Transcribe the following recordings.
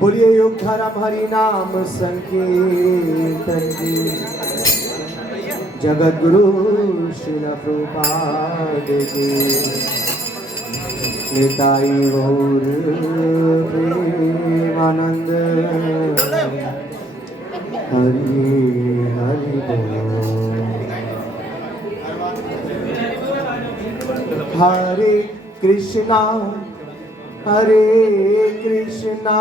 बोलिए योग धारा हरि नाम संकीर्तन की। जगत गुरु शिल प्रभुपाद की। निताई गौर प्रेमानंद हरि हरि बोल। हरे Krishna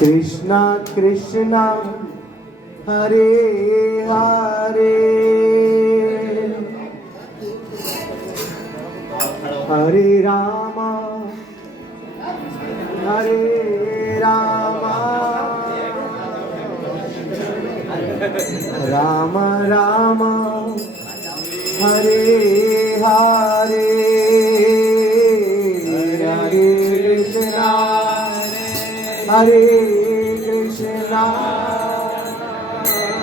Krishna Krishna Hare Hare Hare Rama Ram Ram Hare Hare Hare Krishna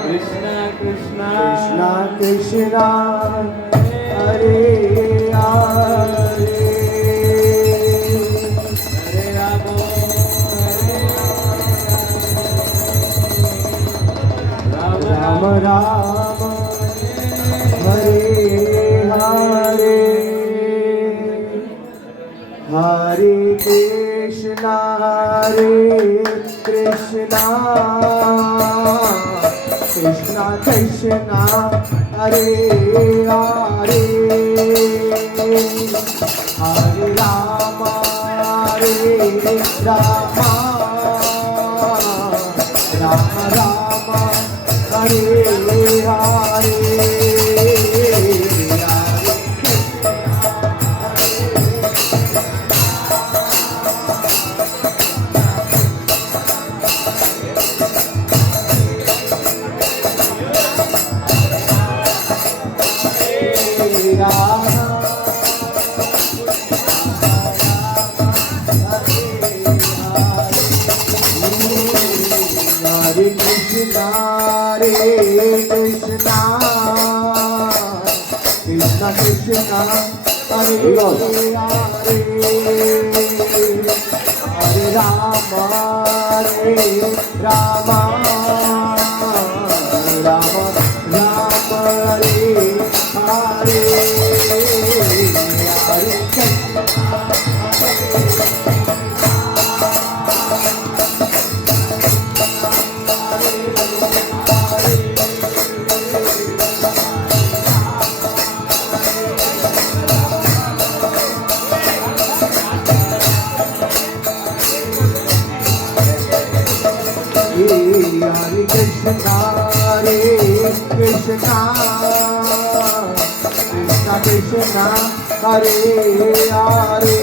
Krishna Krishna Krishna Hare Hare Ram Ram Hare Hare Hare Krishna Krishna Krishna Hare Hare Hare Ram Ram Ram Hare Hare Krishna Krishna Hare Hare Hare Ram Ram Ram Ram Hare Hare Hare Hare Krishna Krishna Krishna Hare Hare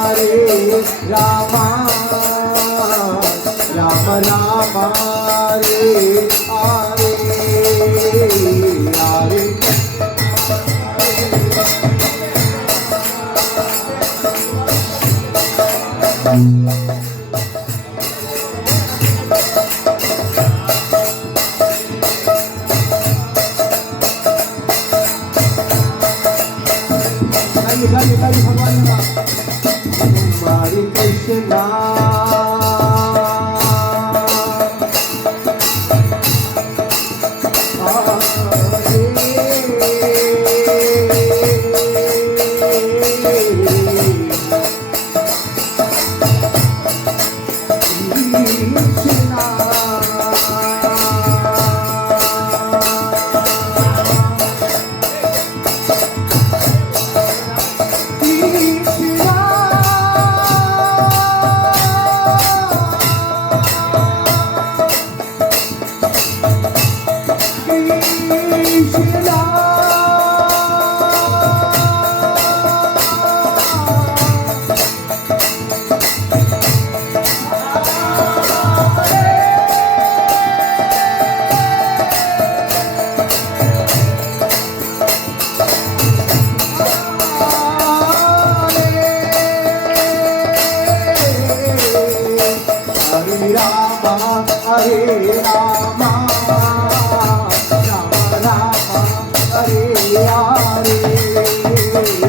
Hare Rama Rama Rama Rama Hare Hare Hare Hare Krishna Hare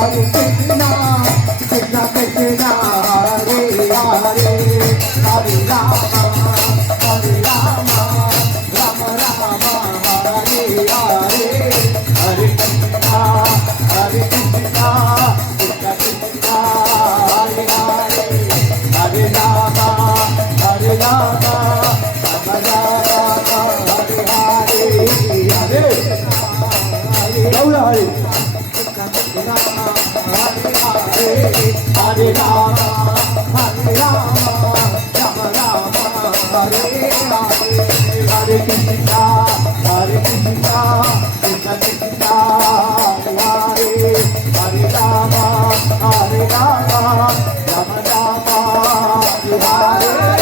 Hare Hare Rama, Hare Rama, Rama Rama, Hare Hare, Hare Krishna, Krishna Krishna, Hare Hare Rama, Hare Rama, Rama Rama, Hare Hare.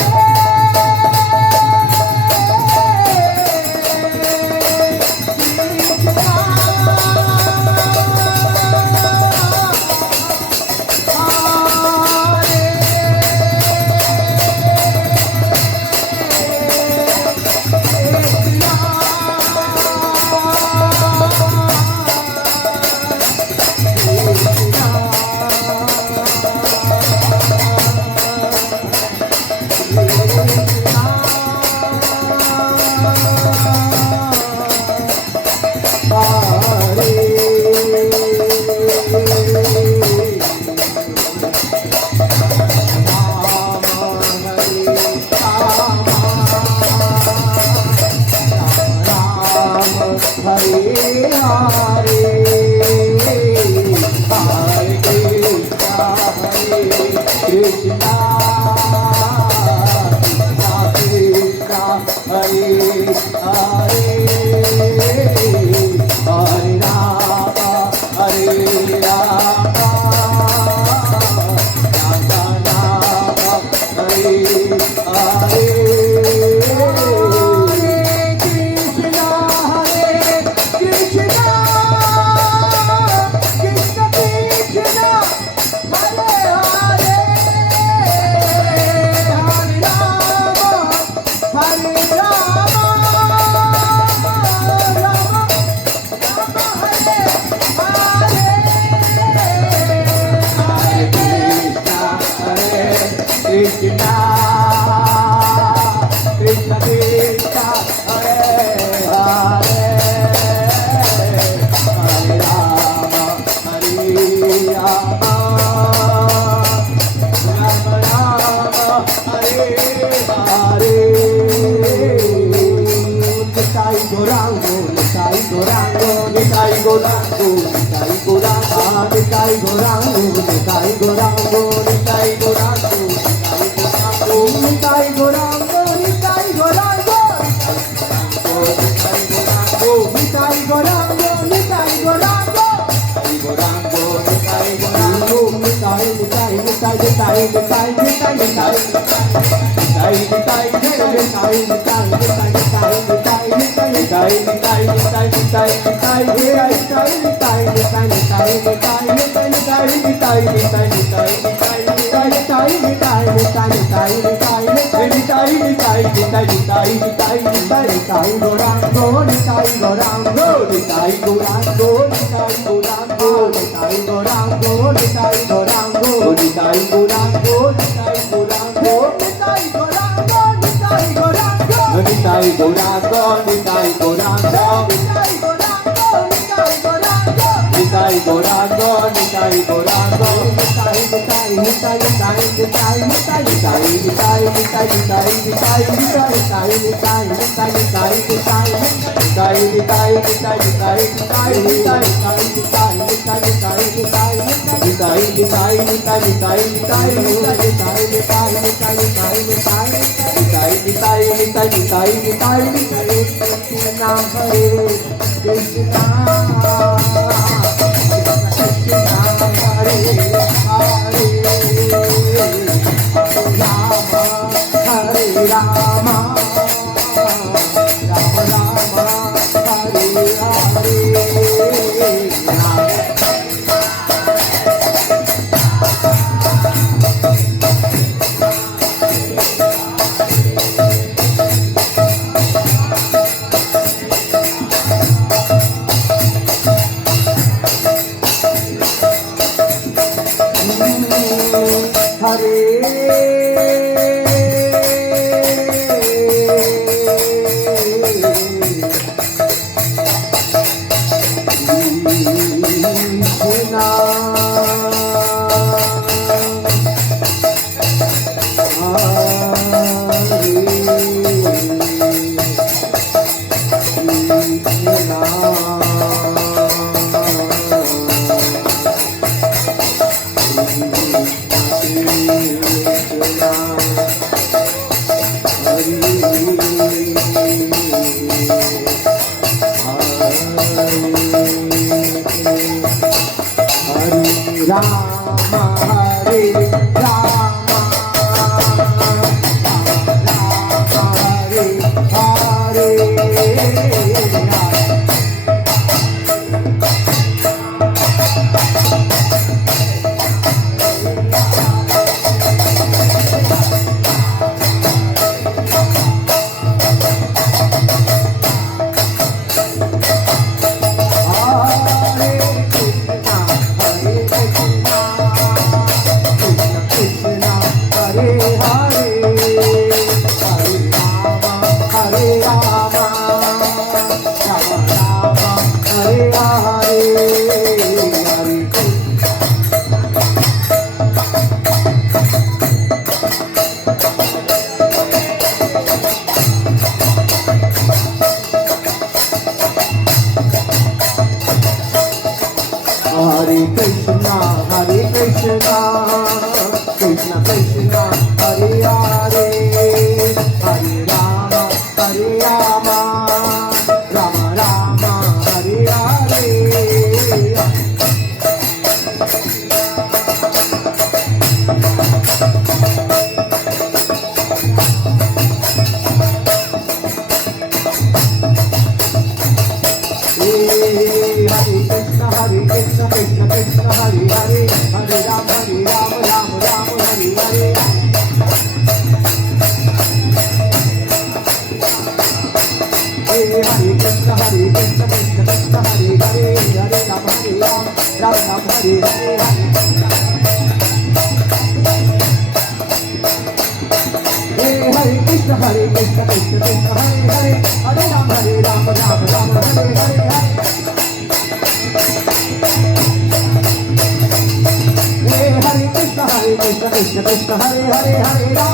Krishna Hare Hare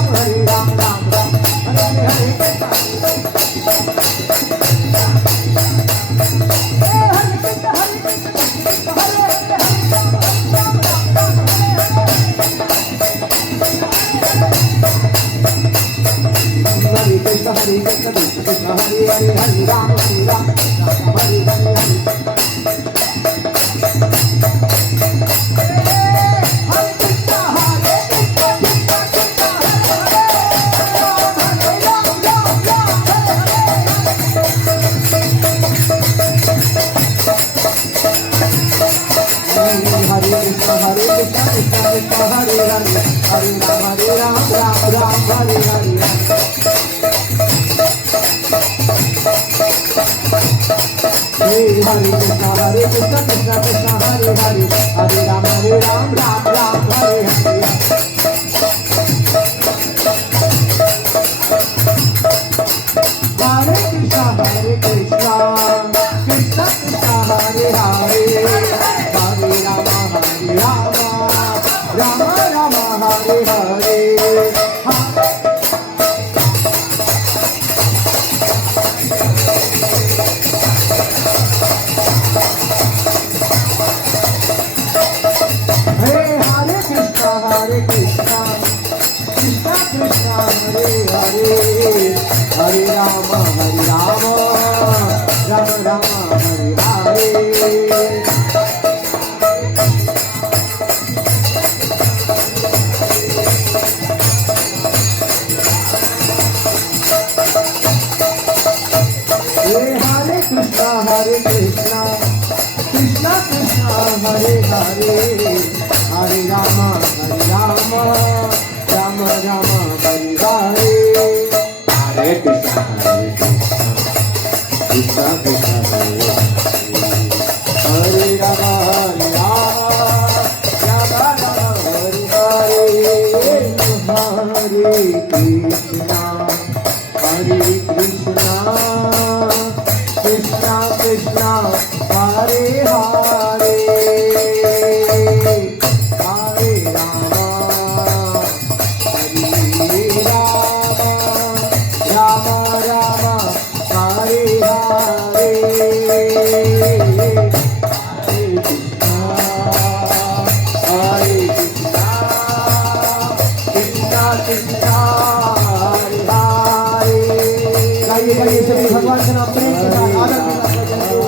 आइए आइए सभी भगवान का नाम प्रेम के साथ आदर के साथ भजन करो।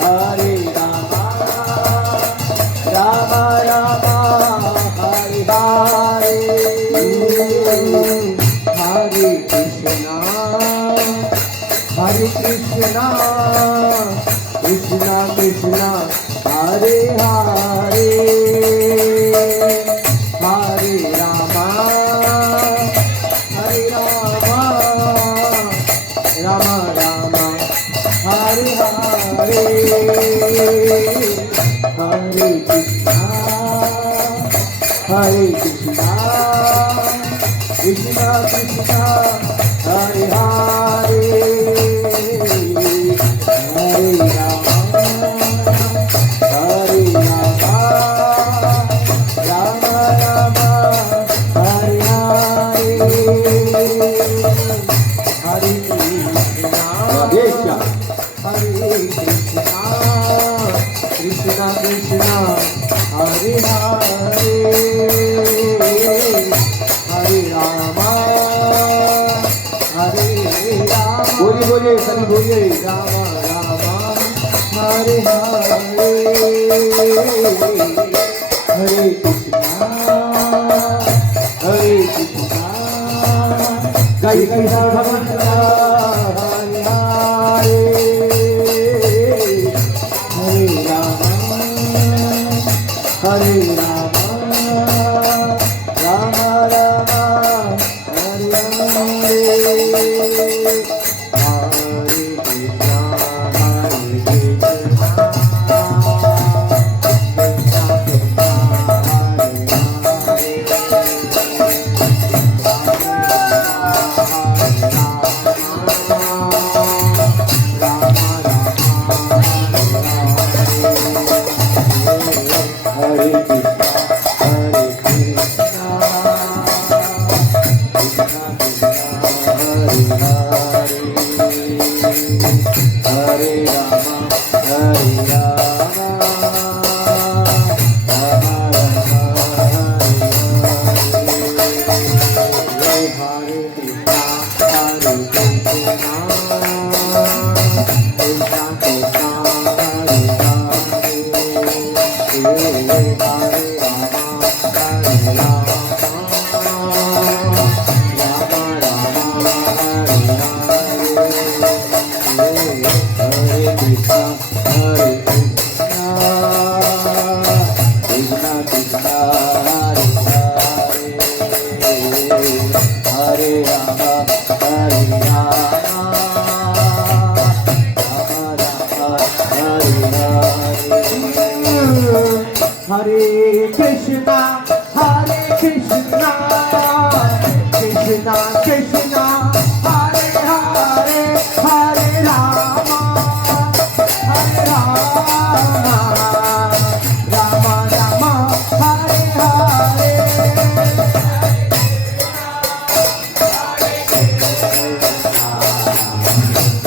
हरे राम राम राम हरे हरे हरे कृष्णा कृष्णा कृष्णा हरे हरे हरे रामा रामा रामा हरे हरे हरे कृष्णा कृष्णा कृष्णा हरे हरे हरे रामा राम राम हरे हरे हरे राधेश्याम हरे कृष्णा कृष्णा हरे हरे हरे राम बोलिए बोलिए सभी बोलिए राम राम हरे हरे हरे कृष्णा गाइए गाइए कृष्णा भगवान हरे हरे हरे राम हरे राम राम राम हरे हरे हरे राम हरे Hare Krishna, Hare Krishna, Krishna Krishna, Hare Hare, Hare Rama, Hare Rama, Rama Rama, Hare Hare.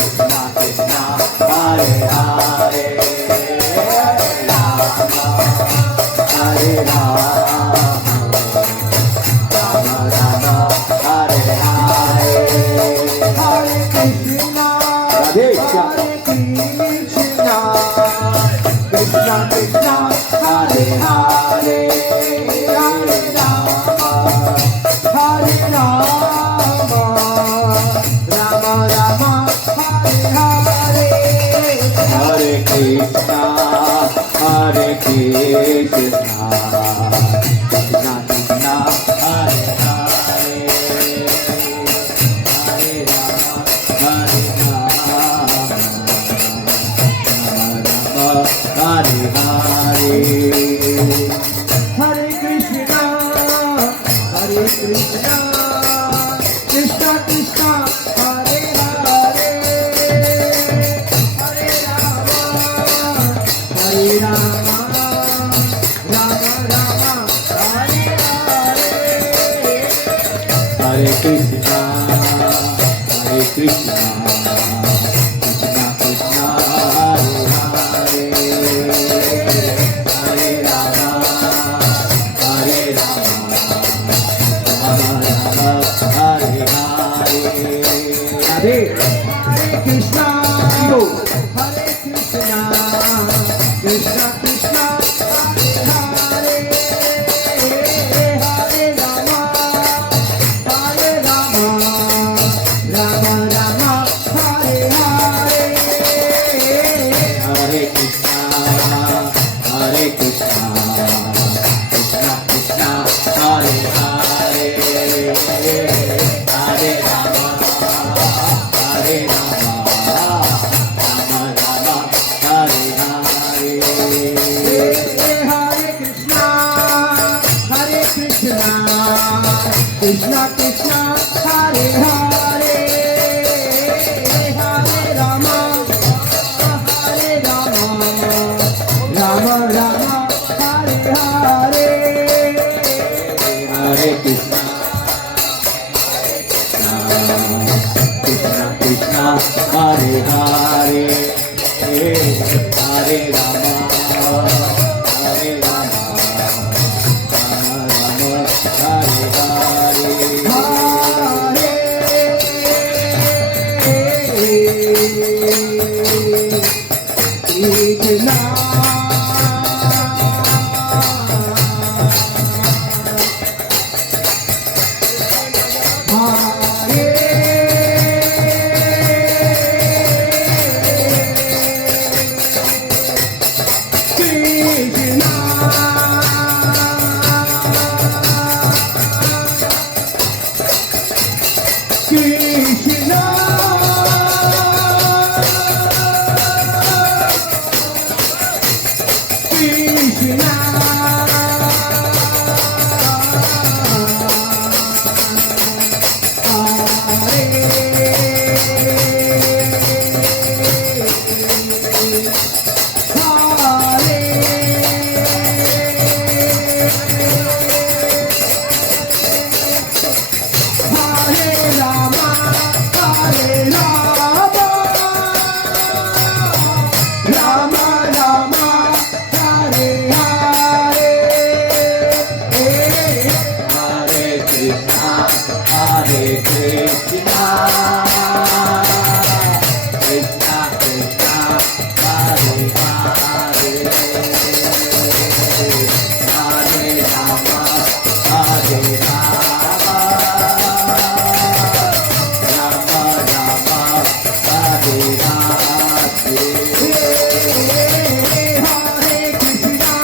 Krishna Krishna Hare Hare Hare Rama Hare Rama Rama Rama Hare Hare Hare Krishna Hare Krishna Krishna Krishna Hare Hare Hare Rama Hare Hare Hare Krishna Hare Krishna Krishna Krishna Hare Hare Hare Rama Hare Rama Rama Rama Hare Hare Hare Krishna Hare Krishna Krishna Krishna Hare Hare Hare Rama Hare Rama Rama Rama Hare Hare Radhe Hare Krishna, हो Hare Krishna, Krishna Krishna, Hare Hare, Hare Rama, Hare Rama, Rama Rama, Hare Hare. Hare Krishna Krishna Krishna Hare Hare Hare Rama Hare Rama Rama Rama Hare Hare Hare Krishna, Hare Krishna, Krishna Krishna, Hare Hare, Hare Rama, Hare Rama, Rama Rama, Hare Hare. Hare Krishna Krishna Krishna Hare Hare Hare Rama Hare Rama Rama Rama Hare Hare Hare Krishna Hare Krishna Krishna Krishna Hare Hare Hare Rama Hare Rama Rama Rama Hare Hare Hare Krishna,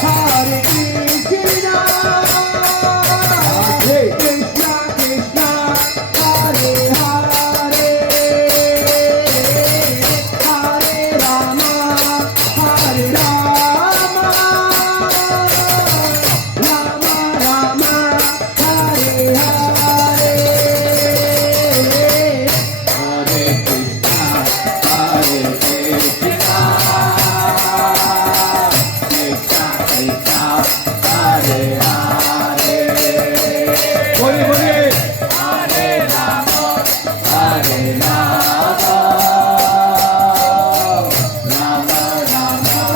Hare Krishna, Krishna Krishna, Hare Hare, Hare Rama, Hare Rama, Rama Rama, Hare Hare. Hare Krishna Hare Krishna Krishna Krishna Hare Hare बोलिए बोलिए Hare Rama Hare Rama Rama Rama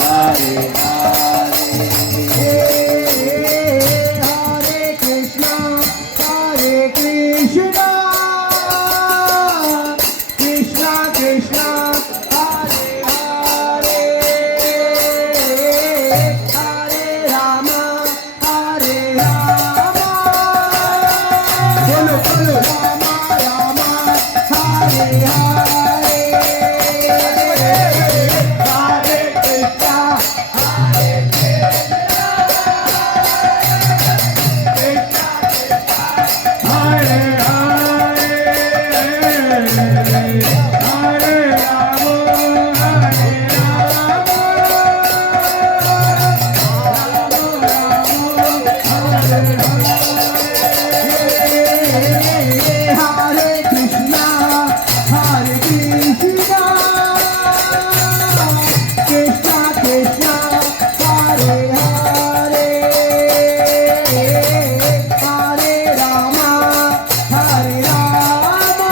Hare Hare Hare Krishna, Hare Krishna, Krishna Krishna, Hare Hare, Hare Rama, Hare Rama, Rama Rama, Hare Hare, Hare Krishna, Hare Krishna, Hare Krishna, Krishna Krishna, Hare Hare, Hare Rama, Hare Rama,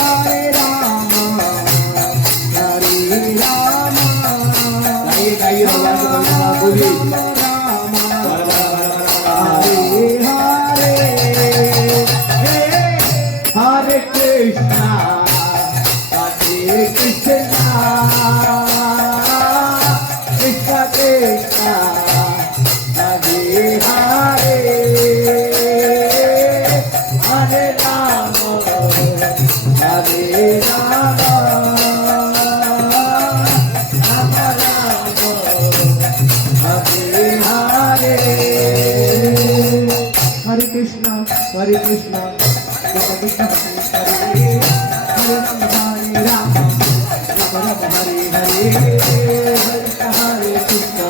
Hare Rama, Hare Rama, गाइए गाइए भगवान को धन्यवाद बोलिए Rama, Hare Hare, Hare Krishna Hare Krishna Krishna Krishna Hare Hare Hare Rama Hare Rama Rama Rama Hare Hare Hare Krishna, Hare Krishna,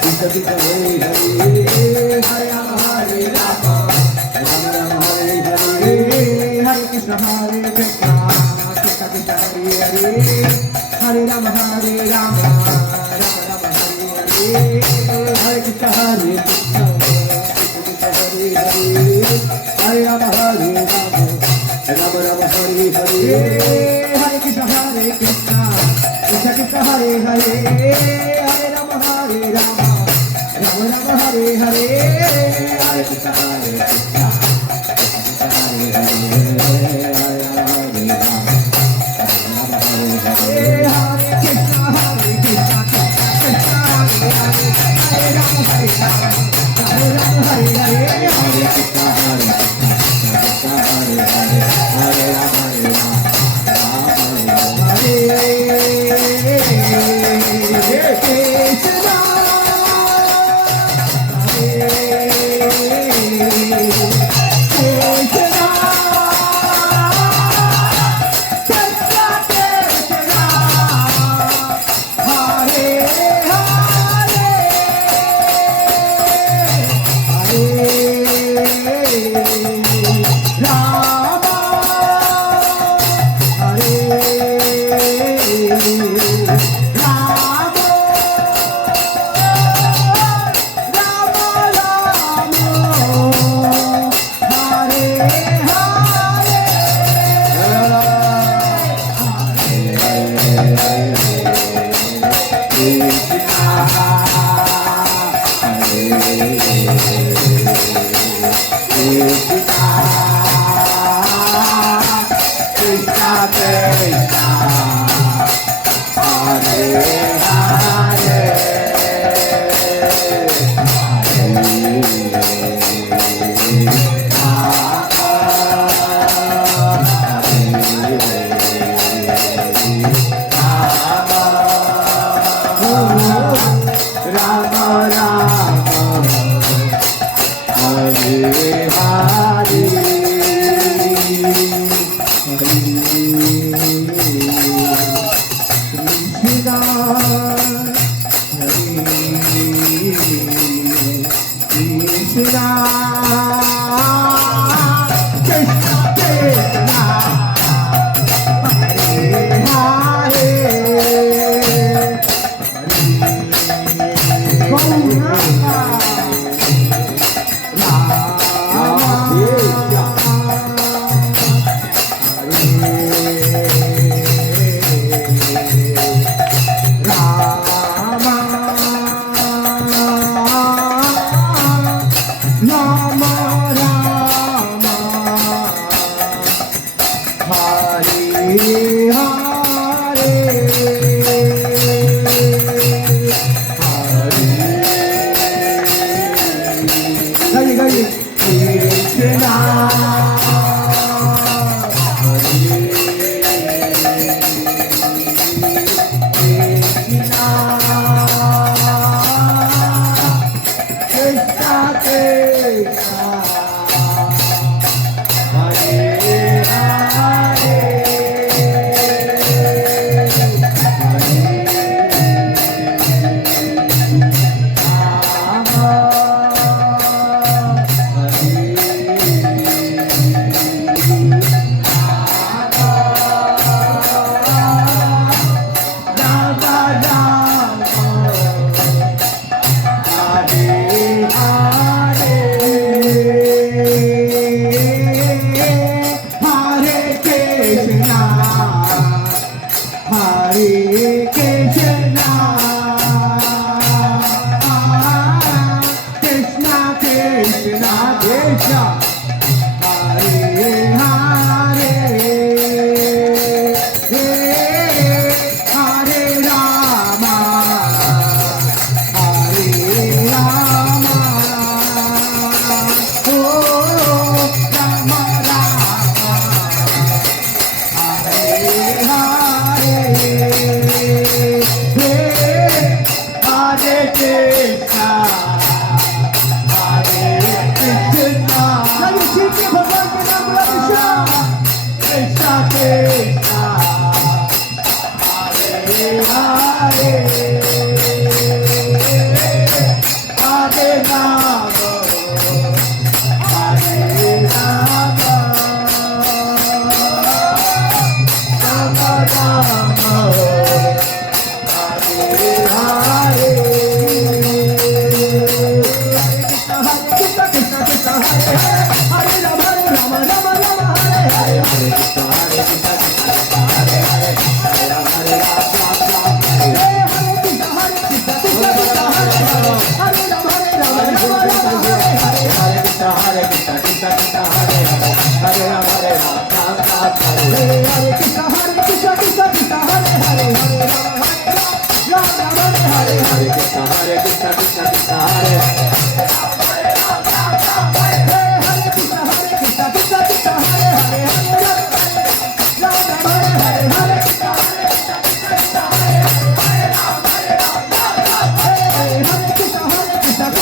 Krishna Krishna, Hare Hare, Hare Rama, Rama Rama, Hare Hare, Hare Krishna, Hare Krishna, Krishna Krishna, Hare Hare, Hare Rama, Hare Rama, Rama Rama, Hare Hare, Hare Krishna, Hare Krishna, Krishna Krishna, Hare Hare, Hare Rama, Hare Rama, Rama Rama, Hare Hare, Hare Krishna, Hare Krishna. Hare Rama, Hare Rama, Rama Rama, Hare Hare, Hare Krishna, Hare Krishna, Krishna Krishna, Hare Hare, Hare Rama, Hare Rama, Rama Rama, Hare Hare, Hare Krishna, Hare Krishna, Hare Hare, Hare Rama, Hare Rama, Rama Rama, Hare Hare, Hare Krishna, Hare Krishna, Krishna Krishna, Hare Hare, Hare Rama, Hare Rama, Rama Rama, Hare Hare. Hare Krishna Hare Krishna Hare Hare Hare Rama Hare Rama Rama Hare Krishna, चलिए ठीक है भगवान के नाम बोला कृष्णा कृष्णा कृष्णा हरे हरे हरे राम हरे राम राम राम हरे हरे कृष्ण कृष्ण कृष्ण हरे हरे राम राम राम हरे हरे हरे कृष्ण हरे हरे राम हरे राम हरे हरे कृष्ण कृष्ण हरे हरे राम राम हरे हरे कृष्ण हरे कृष्ण कृष्ण हरे हरे राम हरे राम हरे हरे कृष्ण कृष्ण हरे हरे राम राम हरे हरे कृष्ण हरे कृष्ण कृष्ण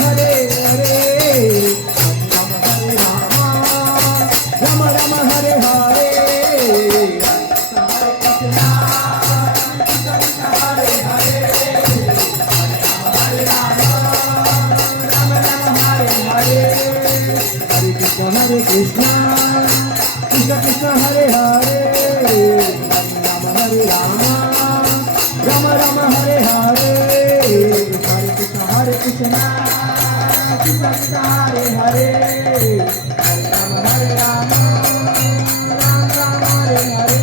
हरे Hare Krishna, Krishna Krishna Hare Hare, Rama Hare Rama, Rama Rama Hare Hare, Hare Krishna Krishna Krishna Hare Hare, Hare Rama Hare Rama, Rama Rama Hare Hare,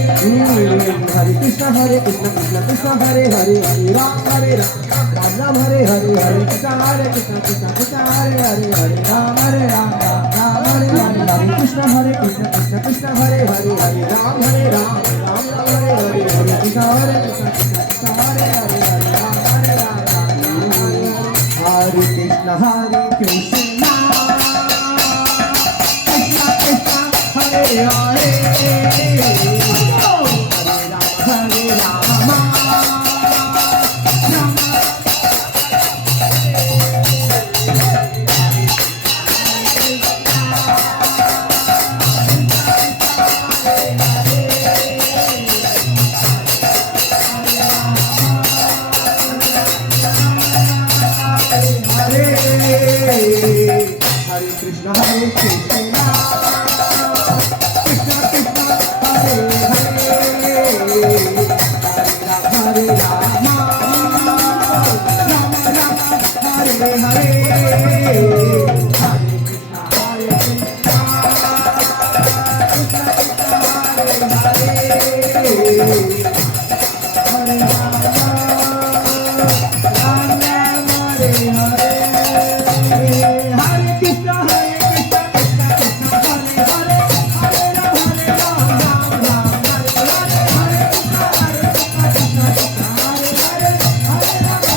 Hare Krishna Krishna Krishna Hare Hare, Hare Rama Hare Rama, Ram Hare Hare, Hare Krishna Krishna Krishna Hare Hare, Hare Rama Hare Rama, Hare Krishna Krishna Hare Hare, Hare Ram Hare Ram, Ram Ram Hare Hare, Hare Krishna Krishna Krishna Hare Hare, Hare Ram Hare Ram, Hare Krishna Krishna Krishna Hare Hare, Hare Ram Hare Rama, Hare Krishna Krishna Krishna Hare Hare, Hare Rama, Rama Rama Hare Hare, Hare Krishna Krishna Krishna Hare Hare, Hare Rama, Rama Rama Hare Hare. Hare Krishna Krishna Krishna Hare Hare, Hare Ram Ram Ram Hare Hare, Hare Krishna Krishna Krishna Hare Hare, Hare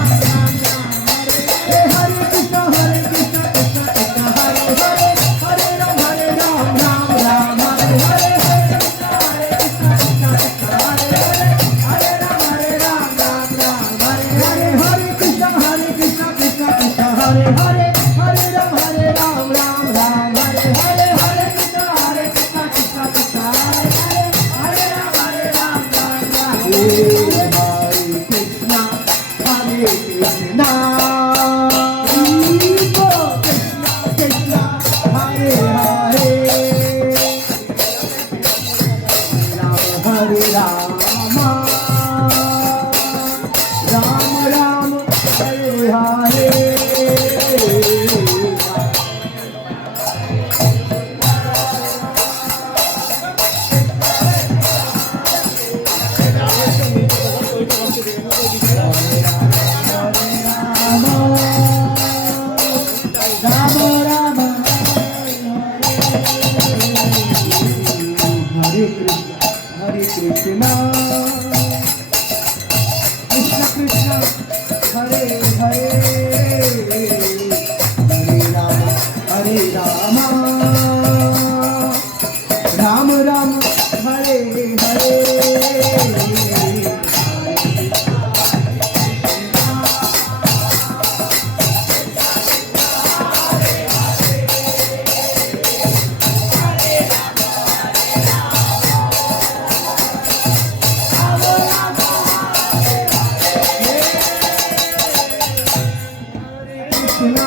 Ram Ram Ram Hare Hare, Hare Krishna Hare Hare, Hare Ram, Ram Ram, Hare Hare, Hare Krishna, Krishna Krishna, Hare Hare, Hare Ram, Ram Ram, Hare Krishna, Hare Krishna. Krishna, Hare Hare, Hare Rama, Ram Ram, Hare Hare. Hare Krishna, Krishna Krishna, Hare Hare, Hare Rama, Ram Ram, Hare Hare. Krishna,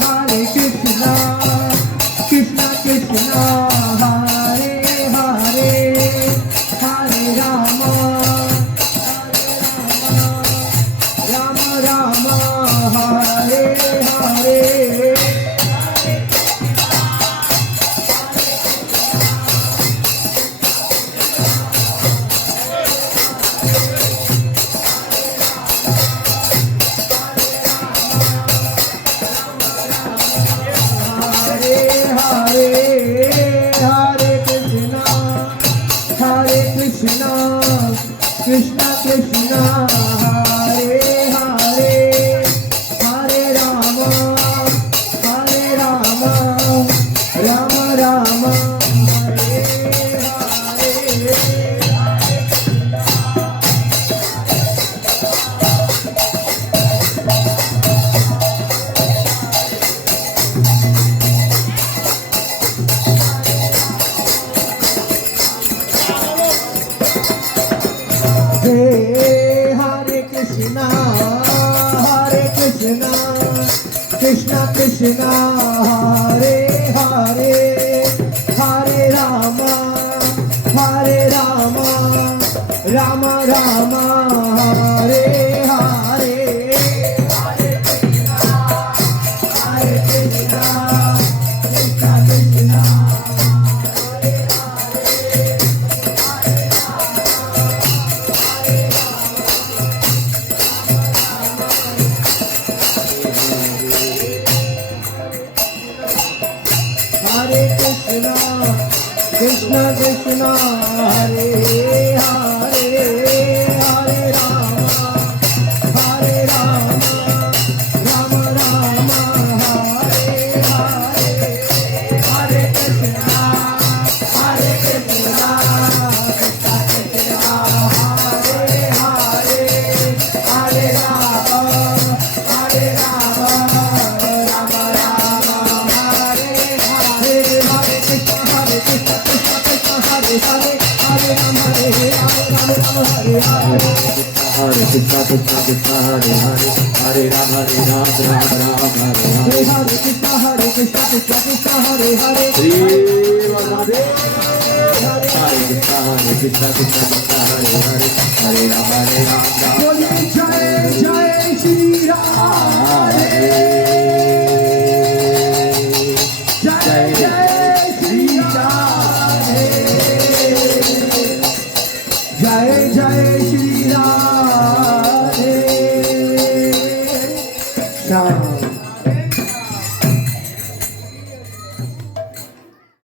Hare Krishna, Krishna Krishna, Hare Hare, Hare Rama, Rama Rama, Hare Hare. Krishna Krishna, Hare Hare, Hare Rama, Rama Rama, Hare Hare. Hare Krishna, Krishna Krishna, Hare Hare, Hare Rama, Rama Rama, Hare Hare. Hare Krishna, Krishna Krishna, Hare Krishna, Krishna Krishna, Hare Hare, Hare Rama, Rama Rama, Hare Hare. Hare Krishna, Krishna Krishna, Hare Hare, Hare Rama, Rama Rama, Hare Hare. Hare Krishna, Krishna Krishna, Hare Hare, Hare Rama, Rama Hare Hare. Hare Krishna Krishna Krishna Hare Hare Hare Rama Rama Rama Hare Hare. Hare Krishna, Krishna Krishna, Hare Hare. Shri Radhe Hare Krishna Krishna Krishna Hare Hare Hare Rama Rama Jai Jai Shri Ram. Hare